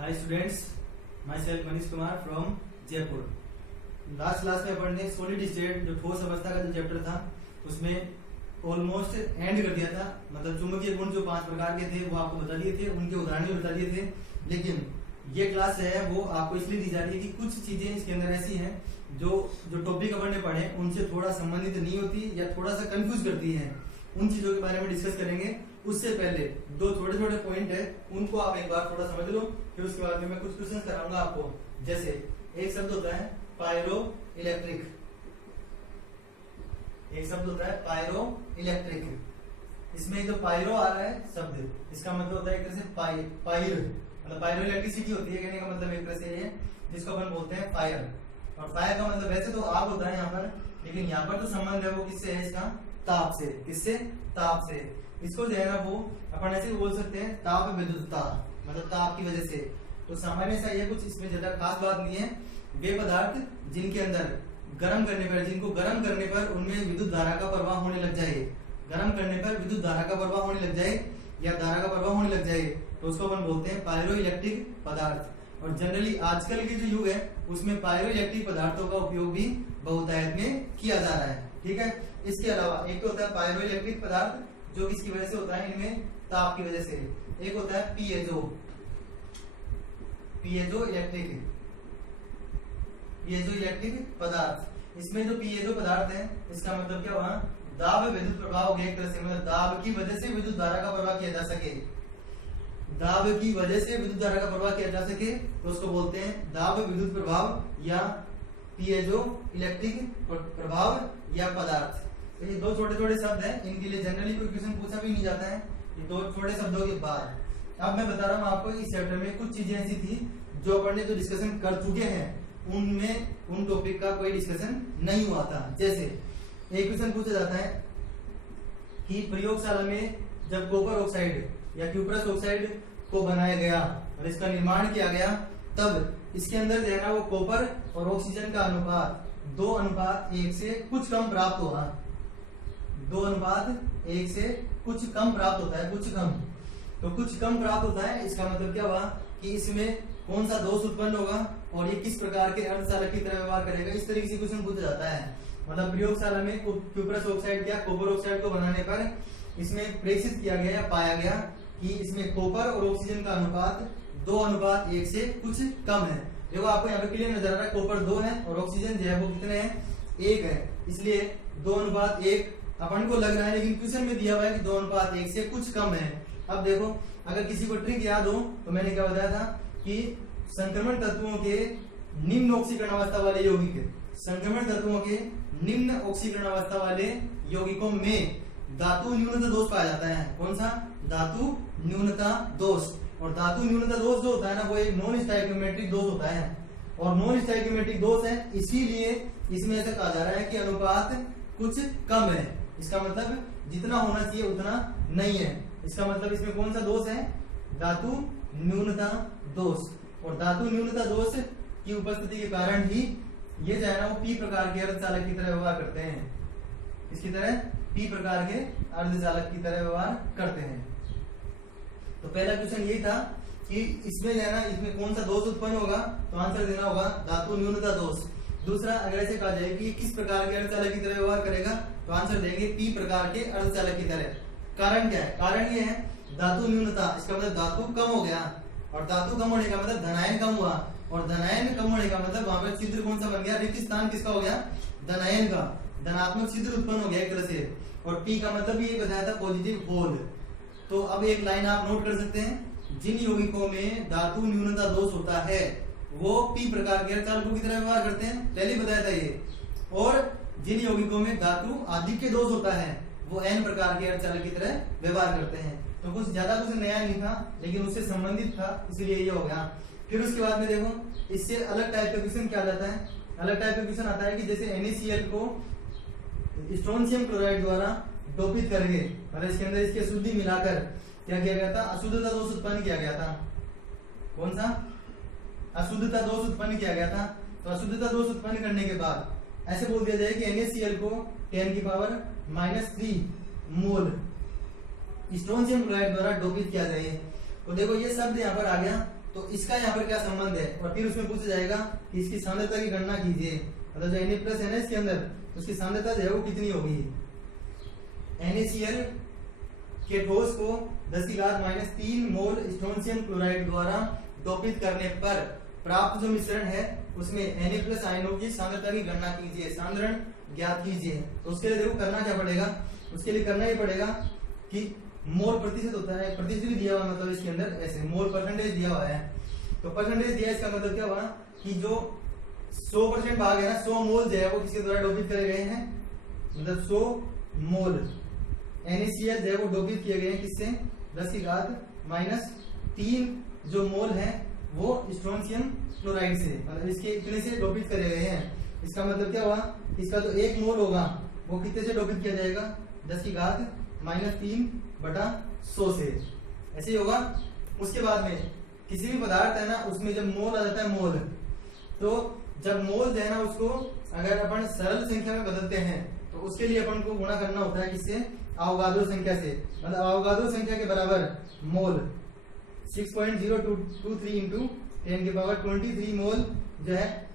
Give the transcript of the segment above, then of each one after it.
Hi students, my self Manish Kumar from Jaipur. Last class में अपन ने solid state जो ठोस अवस्था का जो चैप्टर था उसमें ऑलमोस्ट एंड कर दिया था। मतलब चुंबकीय गुण जो 5 प्रकार के थे वो आपको बता दिए थे, उनके उदाहरण भी बता दिए थे। लेकिन ये क्लास है वो आपको इसलिए दी जा रही है कि कुछ चीजें इसके अंदर ऐसी हैं जो टॉपिक अपन ने पढ़े उनसे थोड़ा संबंधित नहीं होती या थोड़ा सा कंफ्यूज करती हैं। उन चीजों के बारे में डिस्कस करेंगे। उससे पहले दो छोटे छोटे पॉइंट है, उनको आप एक बार थोड़ा समझ लो, फिर उसके बाद में मैं कुछ क्वेश्चन कराऊंगा आपको। जैसे एक शब्द होता है पायरो इलेक्ट्रिक, एक शब्द होता है पायरो इलेक्ट्रिक। इसमें जो पायरो आ रहा है शब्द, इसका मतलब होता है एक तरह से पायर, मतलब पायरो इलेक्ट्रिसिटी होती है। कहने का मतलब एक तरह से ये जिसको अपन बोलते हैं फायर। और फायर का मतलब वैसे तो आग होता है यहाँ पर, लेकिन यहाँ पर जो संबंध है वो किससे है? इसका ताप से। किससे? ताप से। इसको जो है ना वो अपन ऐसे बोल सकते हैं ताप विद्युतता, मतलब ताप की वजह से। तो सामान्य सा ये कुछ इसमें ज्यादा खास बात नहीं है। वे पदार्थ जिनके अंदर गर्म करने पर, जिनको गर्म करने पर उनमें विद्युत धारा का प्रवाह होने लग जाए, गर्म करने पर विद्युत धारा का प्रवाह होने लग जाए या धारा का प्रवाह होने लग जाए, तो उसको अपन बोलते हैं पायरो इलेक्ट्रिक पदार्थ। और जनरली आजकल के जो युग है उसमें पायरो इलेक्ट्रिक पदार्थों का उपयोग भी बहुतायत में किया जा रहा है। ठीक है। इसके अलावा एक तो होता है पायरो इलेक्ट्रिक पदार्थ जो किसकी वजह से होता है? इनमें ताप की वजह से। एक होता है पीएजो, पीएजो इलेक्ट्रिक, पीएजो इलेक्ट्रिक पदार्थ। इसमें जो पीएजो पदार्थ है इसका मतलब क्या हुआ? दाब विद्युत प्रवाह हो गया एक तरह से, मतलब दाब की वजह से विद्युत धारा का प्रवाह किया जा सके, दाब की वजह से विद्युत धारा का प्रवाह किया जा सके तो उसको बोलते हैं दाब विद्युत प्रभाव या पीएजो इलेक्ट्रिक प्रभाव या पदार्थ। तो ये दो छोटे छोटे शब्द हैं, इनके लिए जनरली कोई क्वेश्चन पूछा भी नहीं जाता है। ये दो छोटे शब्दों के बाद अब मैं बता रहा हूँ आपको इस चैप्टर में कुछ चीजें ऐसी थी जो अपन ने जो डिस्कशन कर चुके हैं उनमें उन टॉपिक का कोई डिस्कशन नहीं हुआ था। जैसे एक क्वेश्चन पूछा जाता है कि प्रयोगशाला में जब कॉपर ऑक्साइड या क्यूप्रस ऑक्साइड को बनाया गया और इसका निर्माण किया गया, तब इसके अंदर जो है ना वो कॉपर और ऑक्सीजन का अनुपात 2:1 से कुछ कम प्राप्त हुआ। 2:1 से कुछ कम प्राप्त होता है, कुछ कम। तो कुछ कम प्राप्त होता है, इसका मतलब क्या हुआ कि इसमें कौन सा दोष उत्पन्न होगा और ये किस प्रकार के अर्धचालक की तरह व्यवहार करेगा, इस तरीके से क्वेश्चन पूछा जाता है। मतलब प्रयोगशाला में क्यूप्रस ऑक्साइड या कॉपर ऑक्साइड को बनाने पर इसमें प्रेक्षित किया गया या पाया गया कि इसमें कॉपर और ऑक्सीजन का अनुपात 2:1 से कुछ कम है। देखो आपको यहाँ पे क्लियर नजर आ रहा है, कॉपर 2 है और ऑक्सीजन जो है वो कितने हैं? 1 है। इसलिए 2:1 अपन को लग रहा है, लेकिन क्वेश्चन में दिया हुआ है कि 2:1 से कुछ कम है। अब देखो अगर किसी को ट्रिक याद हो तो मैंने क्या बताया था कि संक्रमण तत्वों के निम्न ऑक्सीकरण अवस्था वाले यौगिक, संक्रमण तत्वों के निम्न ऑक्सीकरण अवस्था वाले यौगिकों में धातु न्यूनता दोष पाया जाता है। कौन सा? धातु न्यूनता दोष। और धातु न्यूनता दोष जो होता है ना वो एक नॉन स्टोइकियोमेट्रिक दोष होता है, और नॉन स्टोइकियोमेट्रिक दोष है, इसीलिए इसमें ऐसा कहा जा रहा है कि अनुपात कुछ कम है। इसका मतलब जितना होना चाहिए उतना नहीं है। इसका मतलब इसमें कौन सा दोष है? धातु न्यूनता दोष। और धातु न्यूनता दोष की उपस्थिति के कारण ही ये जो है ना वो पी प्रकार के अर्धचालक की तरह व्यवहार करते हैं। इसकी तरह पी प्रकार के अर्धचालक की तरह व्यवहार करते हैं। तो पहला क्वेश्चन यही था कि इसमें जो है ना इसमें कौन सा दोष उत्पन्न होगा, तो आंसर देना होगा धातु न्यूनता दोष। दूसरा अगर ऐसे कहा जाए कि किस प्रकार के अर्धचालक की तरह व्यवहार करेगा, तो आंसर देंगे पी प्रकार के अर्धचालक की तरह। कारण क्या है? कारण ये है धातु न्यूनता, इसका मतलब धातु कम हो गया, और धातु कम होने का मतलब धनायन कम हुआ, और धनायन कम होने का मतलब वहां पर छिद्र कौन सा बन गया? रिक्त स्थान किसका हो गया? धनायन का। धनात्मक छिद्र उत्पन्न हो गया एक तरह से। और पी का मतलब भी ये बताया था पॉजिटिव होल। तो अब एक लाइन आप नोट कर सकते हैं, जिन यौगिकों में धातु न्यूनता दोष होता है वो पी प्रकार के अर्धचालकों की तरह व्यवहार करते हैं, पहले बताया था ये। और जिन यौगिकों में धातु आधिक्य दोष होता है वो एन प्रकार के अर्धचालक की तरह व्यवहार करते हैं। तो कुछ ज्यादा कुछ नया नहीं था, लेकिन उससे संबंधित था, इसलिए ये हो गया। फिर उसके बाद में देखो इससे अलग टाइप का क्वेश्चन क्या आता है? अलग टाइप का क्वेश्चन आता है कि जैसे NaCl को स्ट्रोंशियम क्लोराइड द्वारा डोपित करके, मतलब इसके अंदर इसकी अशुद्धि मिलाकर क्या किया गया था? अशुद्धता दोष उत्पन्न किया गया था। कौन सा? अशुद्धता दोष उत्पन्न किया गया था। तो अशुद्धता दोष उत्पन्न करने के बाद ऐसे बोल दिया जाए कि NaCl को 10⁻³ मोल स्ट्रोंशियम क्लोराइड द्वारा डोपित किया जाए। तो देखो ये शब्द यहाँ पर आ गया तो इसका यहाँ पर क्या संबंध है, और फिर उसमें पूछा जाएगा कि इसकी सांद्रता की गणना कीजिए, मतलब जो Na प्लस है ना इसके अंदर, उसकी सांद्रता जो है वो कितनी होगी। NaCl के ठोस को 10⁻³ मोल स्ट्रोंशियम क्लोराइड द्वारा डोपित करने पर प्राप्त जो मिश्रण है उसमें Na प्लस आयनों की सांद्रता की गणना कीजिए, सांद्रण ज्ञात कीजिए। तो उसके लिए देखो करना क्या पड़ेगा, उसके लिए करना ही पड़ेगा कि मोल प्रतिशत होता है, प्रतिशत भी दिया हुआ, मतलब इसके अंदर ऐसे मोल परसेंटेज दिया हुआ है। तो परसेंटेज दिया, इसका मतलब क्या हुआ कि जो 100% भाग है ना, 100 मोल जो है वो किसके द्वारा डोपित करे गए हैं, मतलब 100 मोल NaCl जो है वो डोपित किए गए हैं किससे, 10⁻³ जो मोल है वो स्ट्रोंशियम क्लोराइड से, मतलब इसके इतने से डोपित करे गए हैं। इसका मतलब क्या हुआ, इसका जो 1 मोल होगा वो कितने से डोपित किया जाएगा, 10⁻³/100 से, ऐसे ही होगा। उसके बाद में किसी भी पदार्थ है ना उसमें जब मोल आ जाता है मोल, तो जब मोल जो है ना उसको अगर अपन सरल संख्या में बदलते हैं तो उसके लिए अपन को गुणा करना होता है किससे, अवोगाद्रो संख्या से, मतलब अवोगाद्रो संख्या के बराबर मोल 6.023 इंटू 10⁻23 मोल जो है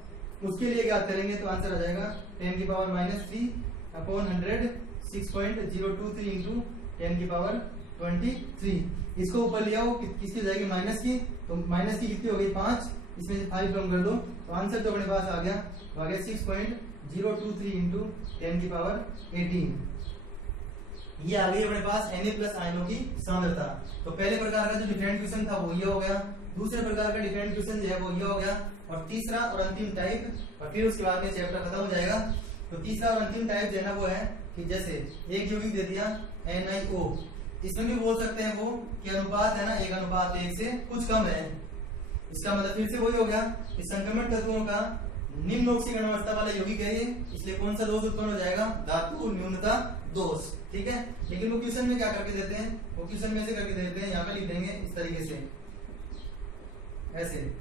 उसके लिए ज्ञात करेंगे तो आंसर आ जाएगा 10⁻³ 6.023 इंटू 10⁻23। इसको ऊपर लिया हो किसकी हो जाएगी, माइनस की, तो माइनस की कितनी हो गई 5, इसमें से 5 कम कर दो तो आंसर जो अपने पास आ गया 6.023 इंटू 10⁻18। ये आ गई अपने पास Na प्लस आयनों की सांद्रता। तो पहले प्रकार का जो डिफरेंट क्वेश्चन था वो ये हो गया, दूसरे प्रकार का डिफरेंट क्वेश्चन जो है वो ये हो गया, और तीसरा और अंतिम टाइप, और फिर उसके बाद में चैप्टर खत्म हो जाएगा। तो तीसरा और अंतिम टाइप जो है ना वो है कि जैसे एक यौगिक दे दिया NiO, इसमें भी बोल सकते हैं वो कि अनुपात है ना 1:1 से कुछ कम है। इसका मतलब फिर से वही हो गया कि संक्रमण तत्वों का निम्न ऑक्सीकरण अवस्था वाला यौगिक है ये, इसलिए कौन सा दोष उत्पन्न हो जाएगा, धातु न्यूनता दोष, ठीक है। लेकिन वो क्वेश्चन में क्या करके देते हैं, वो क्वेश्चन में से करके देते हैं, यहाँ पे लिख देंगे इस तरीके से, ऐसे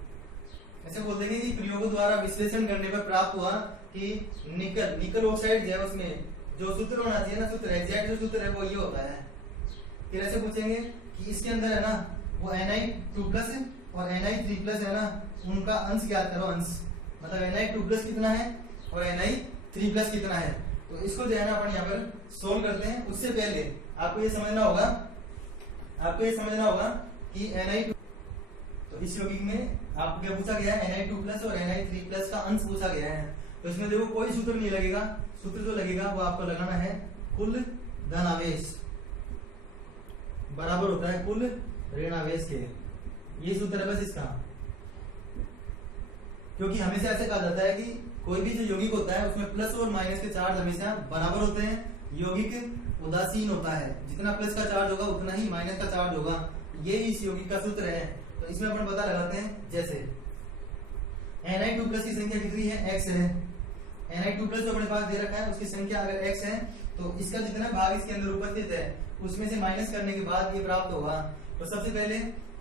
बोल देंगे कि प्रयोगों द्वारा विश्लेषण करने पर प्राप्त हुआ कि निकल ऑक्साइड जो है उसमें जो सूत्र होना चाहिए ना, सूत्र एग्जैक्ट जो सूत्र है वो ये होता है। फिर ऐसे पूछेंगे कि इसके अंदर है ना वो Ni2+ और Ni3+ है ना, उनका अंश ज्ञात करो, अंश मतलब Ni2+ कितना है और Ni3+ कितना है। तो इसको जो है ना अपन यहाँ पर सोल्व करते हैं। उससे पहले आपको ये समझना होगा कि Ni2, तो इस यौगिक में आपको क्या पूछा गया है, Ni2+ और Ni3+ का अंश पूछा गया है। तो इसमें देखो कोई सूत्र नहीं लगेगा, सूत्र जो लगेगा वो आपको लगाना है कुल धनावेश बराबर होता है कुल ऋणावेश के, ये सूत्र है बस इसका। क्योंकि हमेशा ऐसे कहा जाता है कि कोई भी जो यौगिक होता है उसमें प्लस और माइनस के चार्ज हमेशा बराबर होते हैं। यौगिक उदासीन होता है, जितना प्लस का चार्ज होगा उतना ही माइनस का चार्ज होगा, ये इस यौगिक का सूत्र है। तो इसमें अपन पता लगाते हैं, जैसे Ni2+ की संख्या कितनी है, x है। Ni2+ जो अपने पास दे रखा है उसकी संख्या अगर x है तो इसका जितना भाग इसके अंदर उपस्थित है उसमें से माइनस करने के बाद ये प्राप्त होगा। तो सबसे पहले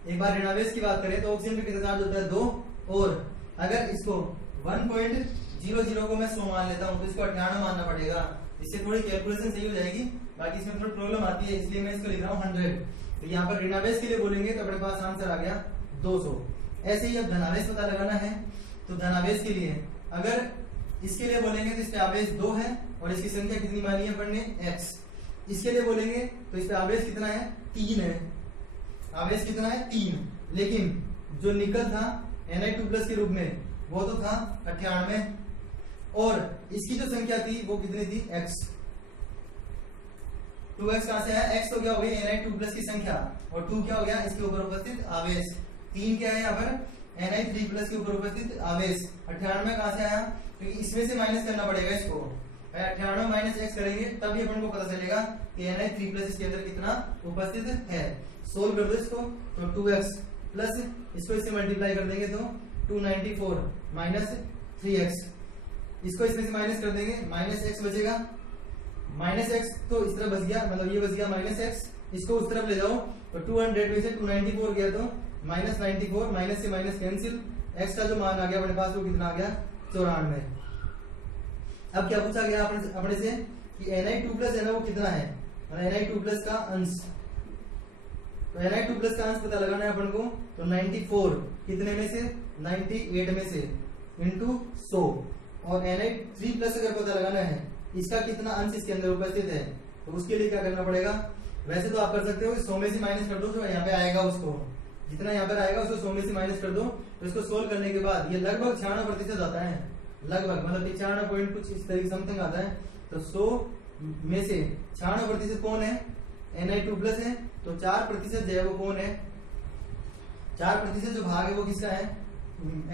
एक बार ऋणावेश की बात करें तो ऑक्सीजन पे कितना चार्ज होता है 2, और अगर इसको 1.00 को मैं 100 मान लेता हूँ तो इसको 98 मानना पड़ेगा। इससे थोड़ी कैलकुलेशन सही हो जाएगी, बाकी इसमें थोड़ी प्रॉब्लम आती है इसलिए मैं इसको लिख रहा हूँ 100। तो यहाँ पर ऋणावेश के लिए बोलेंगे तो अपने पास आंसर आ गया 200। ऐसे ही अब धनावेश पता लगाना है, तो धनावेश के लिए अगर इसके लिए बोलेंगे तो इस पे आवेश 2 है और इसकी संख्या कितनी मानी है अपन ने, x। इसके लिए बोलेंगे तो इस पे आवेश कितना है, 3 है, आवेश कितना है 3। लेकिन जो निकल था Ni2+ के रूप में वो तो था 98, और इसकी जो संख्या थी वो कितनी थी, x। 2x कहां से आया, x तो क्या हो गई Ni2+ की संख्या, और 2 क्या हो गया इसके ऊपर उपस्थित आवेश, 3 क्या है यहाँ पर Ni3+ के ऊपर उपस्थित आवेश। 98 कहां से आया, क्योंकि इसमें से माइनस करना पड़ेगा इसको, 98 माइनस x करेंगे तभी अपन को पता चलेगा कि Ni3+ इसके अंदर कितना उपस्थित है। सोल्व कर दो इसको, तो 2x प्लस इसको इससे मल्टीप्लाई कर देंगे तो 294 माइनस 3x, इसको इसमें से माइनस कर देंगे, माइनस x बचेगा, माइनस x तो इस तरफ बच गया, मतलब ये बच गया माइनस x, इसको उस तरफ ले जाओ तो 200 में से 294 गया तो माइनस 94, माइनस से माइनस कैंसिल, x का जो मान आ गया अपने पास वो कितना आ गया 94। अब क्या पूछा गया अपने से कि Ni2+ है ना वो कितना है, Ni2+ का अंश तो Ni2+ का आंसर पता लगाना है अपन को, तो 94 कितने में से, 98 में से इंटू 100, और Ni3+ अगर पता लगाना है इसका कितना अंश इसके अंदर उपस्थित है, तो उसके लिए क्या करना पड़ेगा, वैसे तो आप कर सकते हो 100 में से माइनस कर दो, जो यहाँ पे आएगा उसको, जितना यहाँ पर आएगा उसको 100 में से माइनस कर दो, तो इसको सोल्व करने के बाद ये लगभग 96% आता है, लगभग मतलब 95 पॉइंट कुछ इस तरीके समथिंग आता है। तो 100 में से 96% कौन है, Ni2+ है, तो 4% जो है वो कौन है, 4% जो भाग है वो किसका है,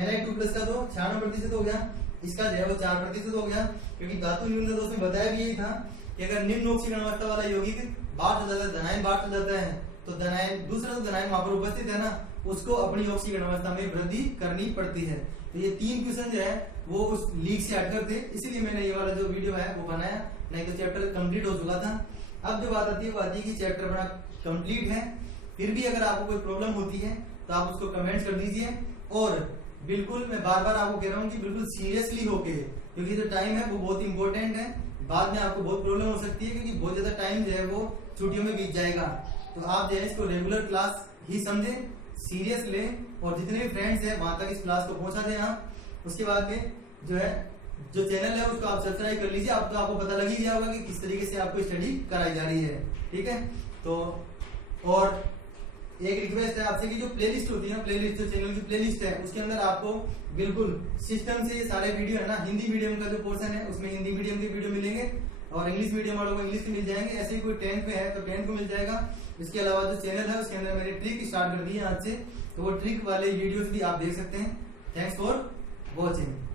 Ni2+ का, तो 96% हो गया, इसका जो है वो 4% हो गया, क्योंकि धातु न्यूनता दोष में बताया भी यही था कि अगर निम्न ऑक्सीय गुणवत्ता वाला यौगिक बाहर चला जाता है, धनायन बाहर चला जाता है, तो धनायन दूसरा जो धनायन वहां पर उपस्थित है ना, उसको अपनी ऑक्सीय गुणवत्ता में वृद्धि करनी पड़ती है। तो ये 3 क्वेश्चन जो है वो उस लीक से हटकर थे, इसीलिए मैंने ये वाला जो वीडियो है वो बनाया, नहीं तो चैप्टर कंप्लीट हो चुका था। अब जो बात आती है वो आती है कि चैप्टर अपना कंप्लीट है, फिर भी अगर आपको कोई प्रॉब्लम होती है तो आप उसको कमेंट कर दीजिए, और बिल्कुल मैं बार बार आपको कह रहा हूँ कि बिल्कुल सीरियसली होके, क्योंकि जो टाइम है वो बहुत इंपॉर्टेंट है, बाद में आपको बहुत प्रॉब्लम हो सकती है, क्योंकि बहुत ज्यादा टाइम जो है वो छुट्टियों में बीत जाएगा। तो आप जो है इसको रेगुलर क्लास ही समझे, सीरियस लें, और जितने भी फ्रेंड्स हैं वहां तक इस क्लास को पहुंचा दें आप। उसके बाद में जो है जो चैनल है उसको आप सब्सक्राइब कर लीजिए, अब तो आपको पता लग ही गया होगा कि किस तरीके से आपको स्टडी कराई जा रही है, ठीक है। तो और एक रिक्वेस्ट है आपसे कि जो प्लेलिस्ट होती है ना, प्लेलिस्ट जो चैनल की प्लेलिस्ट है उसके अंदर आपको बिल्कुल सिस्टम से ये सारे वीडियो है ना, हिंदी मीडियम का जो पोर्शन है उसमें हिंदी मीडियम के वीडियो मिलेंगे, और इंग्लिश मीडियम वालों को इंग्लिश के मिल जाएंगे, ऐसे ही कोई 10th में है तो 10th को मिल जाएगा। इसके अलावा जो चैनल है उसके अंदर मैंने ट्रिक स्टार्ट कर दी है आज से, तो वो ट्रिक वाले वीडियोस भी आप देख सकते हैं। Thanks for watching.